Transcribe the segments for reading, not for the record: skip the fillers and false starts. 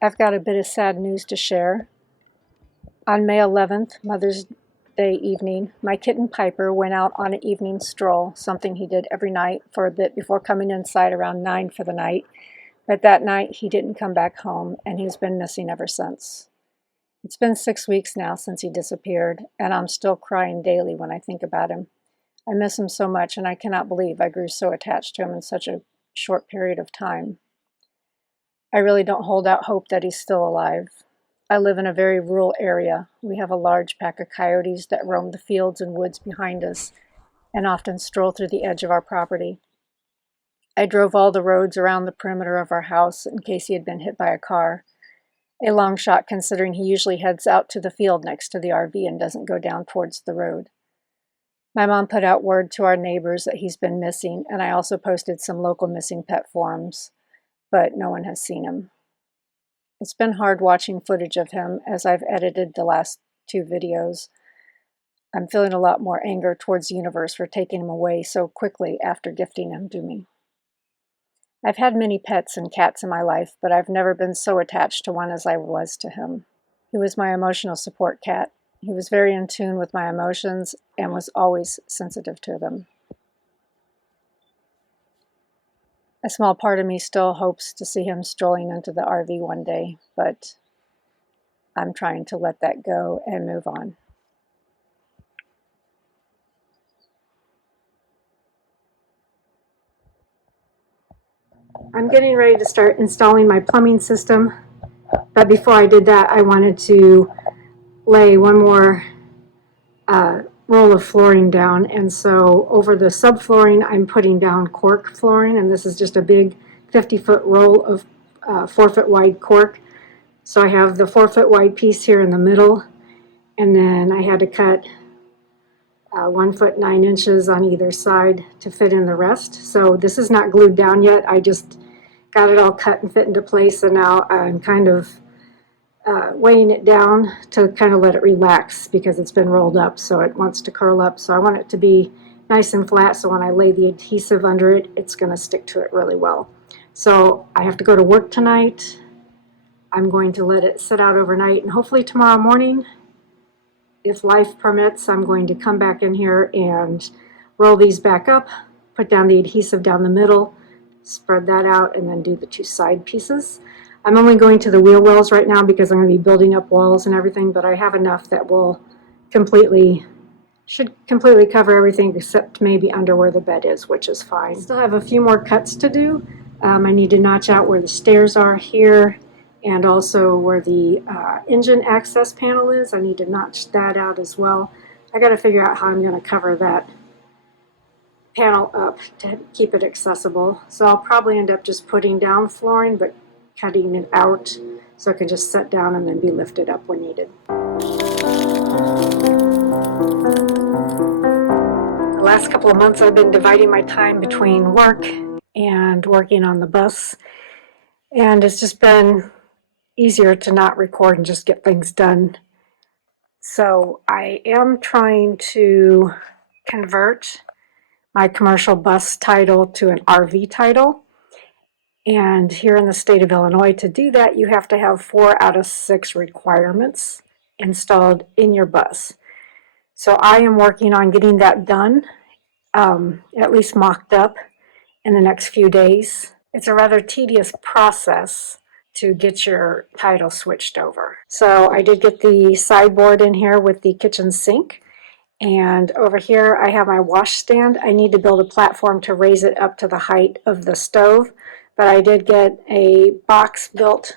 I've got a bit of sad news to share. On May 11th, Mother's Day evening, my kitten Piper went out on an evening stroll, something he did every night for a bit before coming inside around 9 for the night. But that night, he didn't come back home, and he's been missing ever since. It's been 6 weeks now since he disappeared, and I'm still crying daily when I think about him. I miss him so much, and I cannot believe I grew so attached to him in such a short period of time. I really don't hold out hope that he's still alive. I live in a very rural area. We have a large pack of coyotes that roam the fields and woods behind us and often stroll through the edge of our property. I drove all the roads around the perimeter of our house in case he had been hit by a car. A long shot considering he usually heads out to the field next to the RV and doesn't go down towards the road. My mom put out word to our neighbors that he's been missing, and I also posted some local missing pet forums, but no one has seen him. It's been hard watching footage of him as I've edited the last 2 videos. I'm feeling a lot more anger towards the universe for taking him away so quickly after gifting him to me. I've had many pets and cats in my life, but I've never been so attached to one as I was to him. He was my emotional support cat. He was very in tune with my emotions and was always sensitive to them. A small part of me still hopes to see him strolling into the RV one day, but I'm trying to let that go and move on. I'm getting ready to start installing my plumbing system, but before I did that, I wanted to lay one more roll of flooring down, and so over the subflooring I'm putting down cork flooring, and this is just a big 50-foot roll of 4-foot wide cork. So I have the 4-foot wide piece here in the middle, and then I had to cut 1 foot 9 inches on either side to fit in the rest. So this is not glued down yet. I just got it all cut and fit into place, and now I'm kind of weighing it down to kind of let it relax because it's been rolled up, so it wants to curl up. So I want it to be nice and flat, so when I lay the adhesive under it, it's going to stick to it really well. So I have to go to work tonight. I'm going to let it sit out overnight, and hopefully tomorrow morning, if life permits, I'm going to come back in here and roll these back up, put down the adhesive down the middle, spread that out, and then do the 2 side pieces. I'm only going to the wheel wells right now because I'm going to be building up walls and everything, but I have enough that will should completely cover everything except maybe under where the bed is, which is fine. Still have a few more cuts to do. I need to notch out where the stairs are here and also where the engine access panel is. I need to notch that out as well. I got to figure out how I'm going to cover that panel up to keep it accessible. So I'll probably end up just putting down flooring, but cutting it out so it can just set down and then be lifted up when needed. The last couple of months I've been dividing my time between work and working on the bus, and it's just been easier to not record and just get things done. So I am trying to convert my commercial bus title to an RV title. And here in the state of Illinois, to do that, you have to have 4 out of 6 requirements installed in your bus. So I am working on getting that done, at least mocked up in the next few days. It's a rather tedious process to get your title switched over. So I did get the sideboard in here with the kitchen sink. And over here I have my wash stand. I need to build a platform to raise it up to the height of the stove. But I did get a box built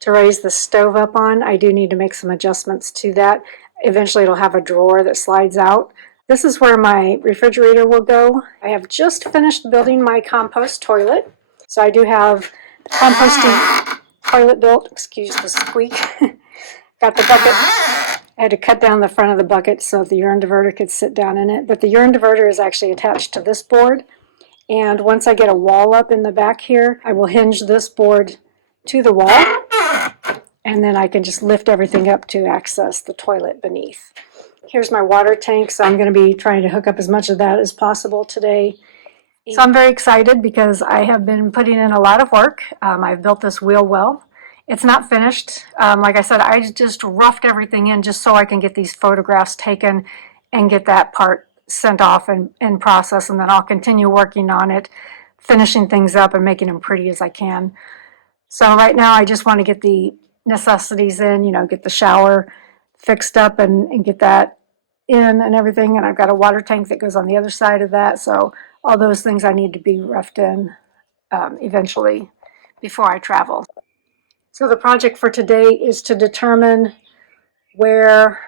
to raise the stove up on. I do need to make some adjustments to that. Eventually it'll have a drawer that slides out. This is where my refrigerator will go. I have just finished building my compost toilet. So I do have composting toilet built. Excuse the squeak. Got the bucket. I had to cut down the front of the bucket so the urine diverter could sit down in it. But the urine diverter is actually attached to this board. And once I get a wall up in the back here, I will hinge this board to the wall, and then I can just lift everything up to access the toilet beneath. Here's my water tank, so I'm going to be trying to hook up as much of that as possible today. So I'm very excited because I have been putting in a lot of work. I've built this wheel well, It's not finished. Like I said, I just roughed everything in just so I can get these photographs taken and get that part sent off and processed, and then I'll continue working on it, finishing things up and making them pretty as I can. So right now I just want to get the necessities in, get the shower fixed up and get that in and everything. And I've got a water tank that goes on the other side of that. So all those things I need to be roughed in eventually before I travel. So the project for today is to determine where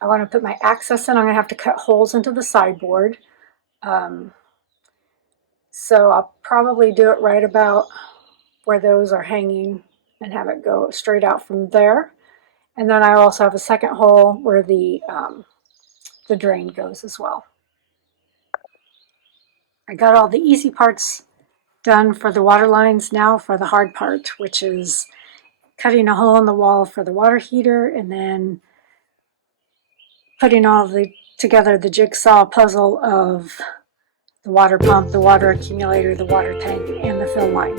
I want to put my access in. I'm going to have to cut holes into the sideboard. So I'll probably do it right about where those are hanging and have it go straight out from there. And then I also have a second hole where the drain goes as well. I got all the easy parts done for the water lines. Now for the hard part, which is cutting a hole in the wall for the water heater and then putting all together the jigsaw puzzle of the water pump, the water accumulator, the water tank, and the fill line.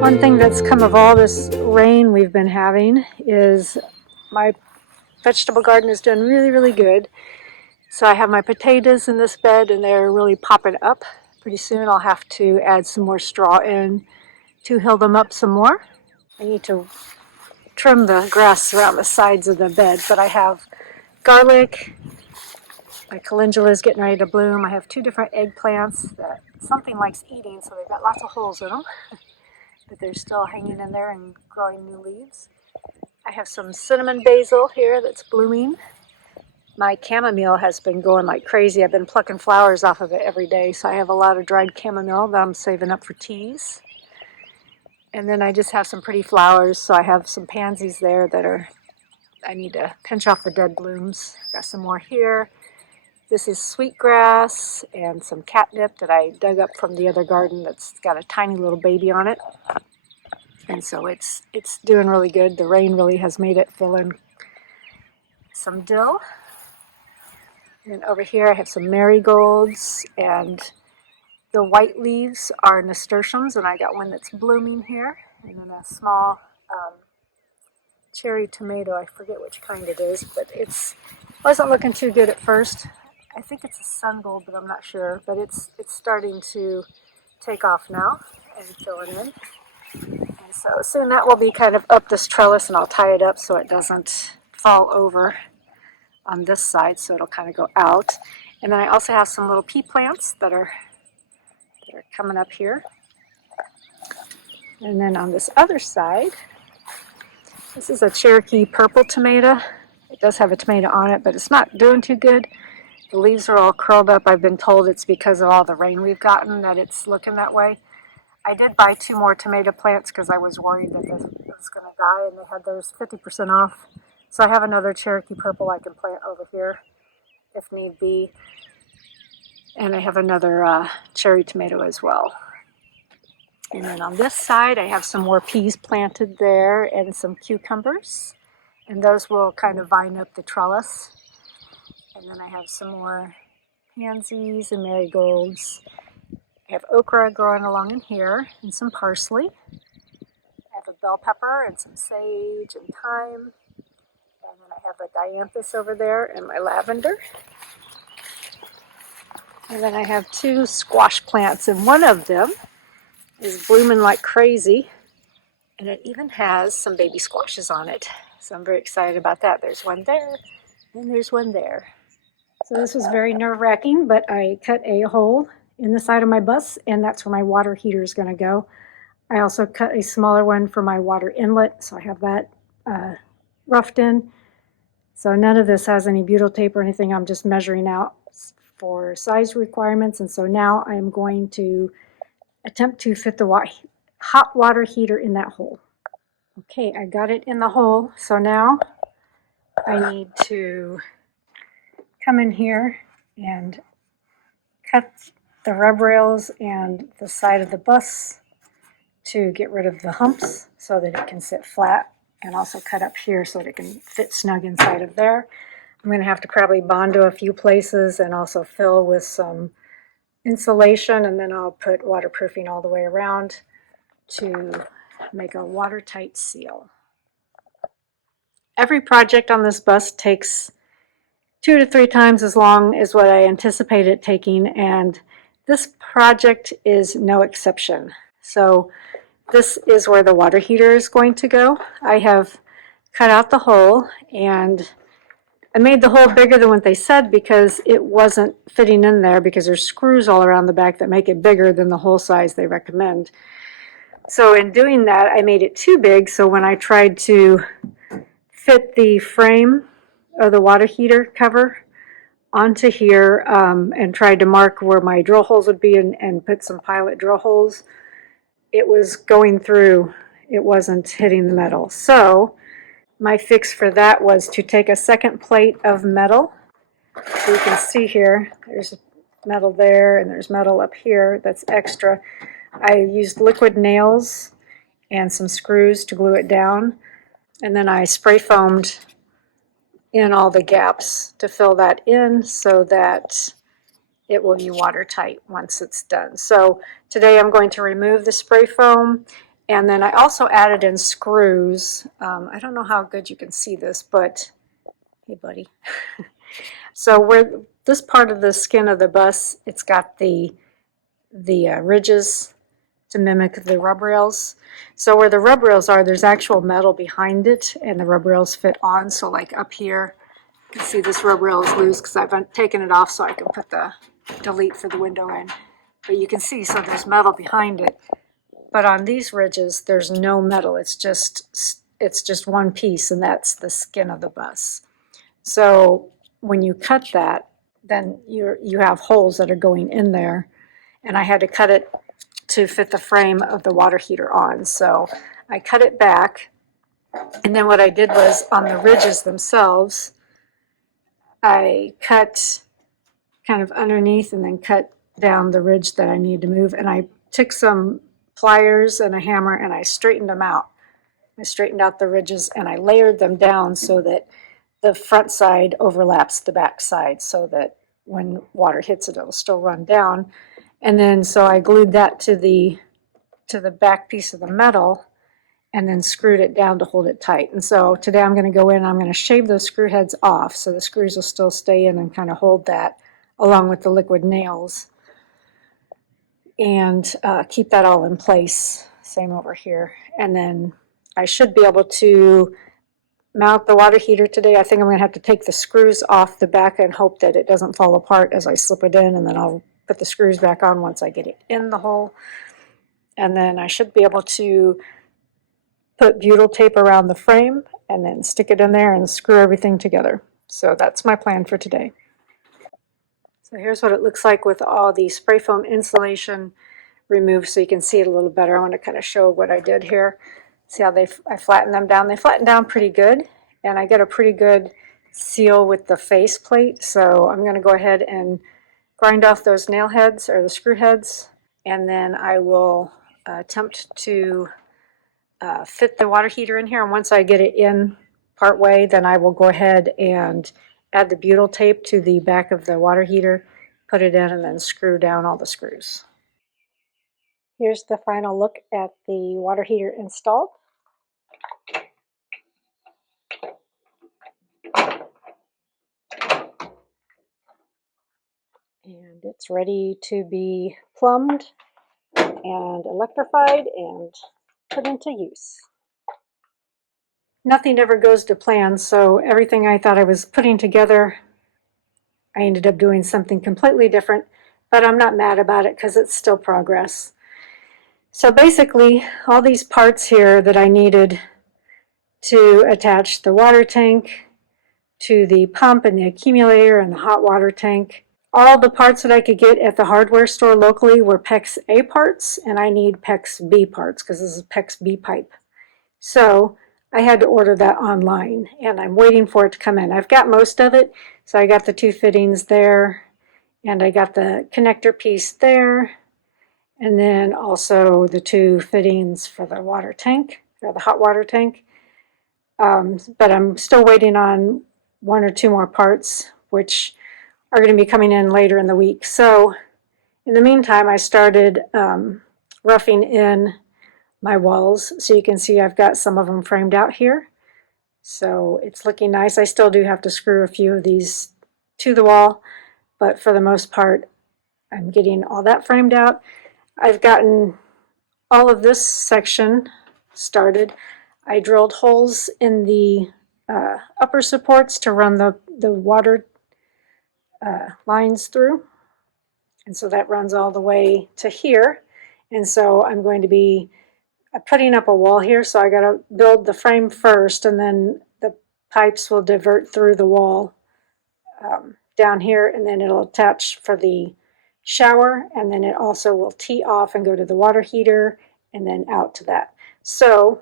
One thing that's come of all this rain we've been having is my vegetable garden is doing really, really good. So I have my potatoes in this bed and they're really popping up. Pretty soon I'll have to add some more straw in to heal them up some more. I need to trim the grass around the sides of the bed, but I have garlic, my calendula is getting ready to bloom. I have 2 different eggplants that something likes eating, so they've got lots of holes in them, but they're still hanging in there and growing new leaves. I have some cinnamon basil here that's blooming. My chamomile has been going like crazy. I've been plucking flowers off of it every day, so I have a lot of dried chamomile that I'm saving up for teas. And then I just have some pretty flowers, so I have some pansies there that I need to pinch off the dead blooms. Got some more here. This is sweetgrass and some catnip that I dug up from the other garden that's got a tiny little baby on it. And so it's doing really good. The rain really has made it fill in. Some dill. And over here I have some marigolds, and the white leaves are nasturtiums, and I got one that's blooming here. And then a small cherry tomato, I forget which kind it is, but wasn't looking too good at first. I think it's a sun gold, but I'm not sure. But it's starting to take off now and fill it in. And so soon that will be kind of up this trellis, and I'll tie it up so it doesn't fall over on this side, so it'll kind of go out. And then I also have some little pea plants that are coming up here. And then on this other side, this is a Cherokee purple tomato. It does have a tomato on it, but it's not doing too good. The leaves are all curled up. I've been told it's because of all the rain we've gotten that it's looking that way. I did buy 2 more tomato plants because I was worried that it was going to die, and they had those 50% off. So I have another Cherokee purple I can plant over here if need be. And I have another cherry tomato as well. And then on this side, I have some more peas planted there and some cucumbers. And those will kind of vine up the trellis. And then I have some more pansies and marigolds. I have okra growing along in here and some parsley. I have a bell pepper and some sage and thyme. And then I have a dianthus over there and my lavender. And then I have 2 squash plants, and one of them is blooming like crazy. And it even has some baby squashes on it. So I'm very excited about that. There's one there, and there's one there. So this was very nerve-wracking, but I cut a hole in the side of my bus, and that's where my water heater is going to go. I also cut a smaller one for my water inlet, so I have that roughed in. So none of this has any butyl tape or anything. I'm just measuring out for size requirements. And so now I'm going to attempt to fit the hot water heater in that hole. Okay, I got it in the hole. So now I need to come in here and cut the rub rails and the side of the bus to get rid of the humps so that it can sit flat and also cut up here so that it can fit snug inside of there. I'm going to have to probably Bondo a few places and also fill with some insulation, and then I'll put waterproofing all the way around to make a watertight seal. Every project on this bus takes 2 to 3 times as long as what I anticipate it taking, and this project is no exception. So this is where the water heater is going to go. I have cut out the hole, and I made the hole bigger than what they said because it wasn't fitting in there, because there's screws all around the back that make it bigger than the hole size they recommend. So in doing that, I made it too big, so when I tried to fit the frame of the water heater cover onto here and tried to mark where my drill holes would be and put some pilot drill holes, it was going through, it wasn't hitting the metal. So my fix for that was to take a second plate of metal. So you can see here, there's metal there and there's metal up here that's extra. I used liquid nails and some screws to glue it down, and then I spray foamed in all the gaps to fill that in so that it will be watertight once it's done. So today I'm going to remove the spray foam, and then I also added in screws. I don't know how good you can see this, but hey buddy. So where this part of the skin of the bus, it's got the ridges to mimic the rub rails. So where the rub rails are, there's actual metal behind it, and the rub rails fit on. So like up here, you can see this rub rail is loose because I've taken it off so I can put the delete for the window in. But you can see, so there's metal behind it. But on these ridges, there's no metal. It's just one piece, and that's the skin of the bus. So when you cut that, then you have holes that are going in there, and I had to cut it to fit the frame of the water heater on. So I cut it back, and then what I did was on the ridges themselves, I cut kind of underneath and then cut down the ridge that I need to move, and I took some pliers and a hammer and I straightened them out. I straightened out the ridges and I layered them down so that the front side overlaps the back side, so that when water hits it, it'll still run down. And then so I glued that to the back piece of the metal and then screwed it down to hold it tight. And so today I'm going to go in and I'm going to shave those screw heads off so the screws will still stay in and kind of hold that along with the liquid nails, and keep that all in place. Same over here. And then I should be able to mount the water heater today. I think I'm going to have to take the screws off the back and hope that it doesn't fall apart as I slip it in, and then I'll put the screws back on once I get it in the hole. And then I should be able to put butyl tape around the frame and then stick it in there and screw everything together. So that's my plan for today. So here's what it looks like with all the spray foam insulation removed, so you can see it a little better. I want to kind of show what I did here. See how I flattened them down? They flattened down pretty good, and I get a pretty good seal with the face plate. So I'm going to go ahead and grind off those nail heads or the screw heads, and then I will attempt to fit the water heater in here. And once I get it in part way, then I will go ahead and add the butyl tape to the back of the water heater, put it in, and then screw down all the screws. Here's the final look at the water heater installed. And it's ready to be plumbed and electrified and put into use. Nothing ever goes to plan, so everything I thought I was putting together, I ended up doing something completely different, but I'm not mad about it because it's still progress. So basically, all these parts here that I needed to attach the water tank to the pump and the accumulator and the hot water tank, all the parts that I could get at the hardware store locally were PEX A parts, and I need PEX B parts because this is PEX B pipe. So I had to order that online, and I'm waiting for it to come in. I've got most of it, so I got the 2 fittings there, and I got the connector piece there, and then also the 2 fittings for the water tank, or the hot water tank. but I'm still waiting on 1 or 2 more parts, which are going to be coming in later in the week. So in the meantime, I started roughing in my walls. So you can see I've got some of them framed out here. So it's looking nice. I still do have to screw a few of these to the wall, but for the most part, I'm getting all that framed out. I've gotten all of this section started. I drilled holes in the upper supports to run the water lines through. And so that runs all the way to here. And so I'm going to be putting up a wall here. So I got to build the frame first, and then the pipes will divert through the wall down here, and then it'll attach for the shower, and then it also will tee off and go to the water heater and then out to that. So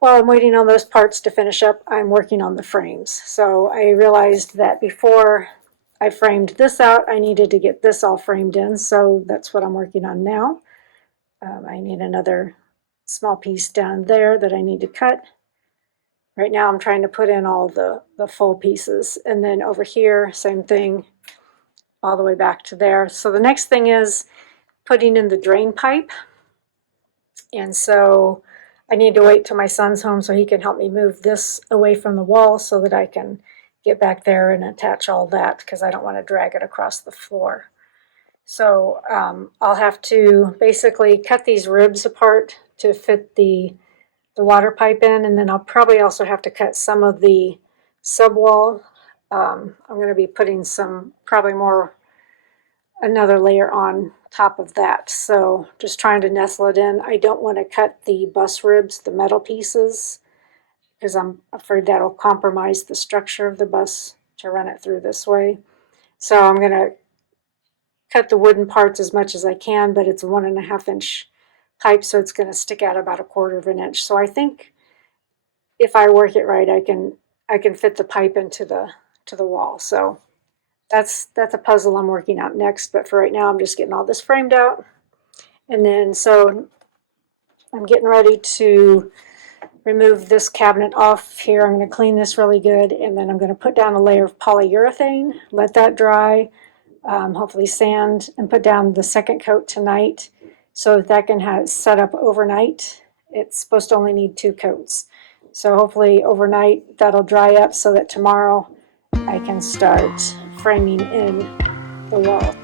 while I'm waiting on those parts to finish up, I'm working on the frames. So I realized that before I framed this out, I needed to get this all framed in, so that's what I'm working on now. I need another small piece down there that I need to cut. Right now I'm trying to put in all the full pieces, and then over here, same thing, all the way back to there. So the next thing is putting in the drain pipe, and so I need to wait till my son's home so he can help me move this away from the wall so that I can get back there and attach all that, because I don't want to drag it across the floor. So I'll have to basically cut these ribs apart to fit the water pipe in, and then I'll probably also have to cut some of the subwall. I'm going to be putting some, probably more, another layer on top of that. So just trying to nestle it in. I don't want to cut the bus ribs, the metal pieces, because I'm afraid that'll compromise the structure of the bus to run it through this way. So I'm going to cut the wooden parts as much as I can, but it's a 1.5 inch pipe, so it's going to stick out about 1/4 of an inch. So I think if I work it right, I can fit the pipe into the wall. So that's a puzzle I'm working out next. But for right now, I'm just getting all this framed out, and then so I'm getting ready to remove this cabinet off here. I'm going to clean this really good, and then I'm going to put down a layer of polyurethane, let that dry, hopefully sand, and put down the second coat tonight so that can have set up overnight. It's supposed to only need 2 coats. So hopefully overnight that'll dry up so that tomorrow I can start framing in the wall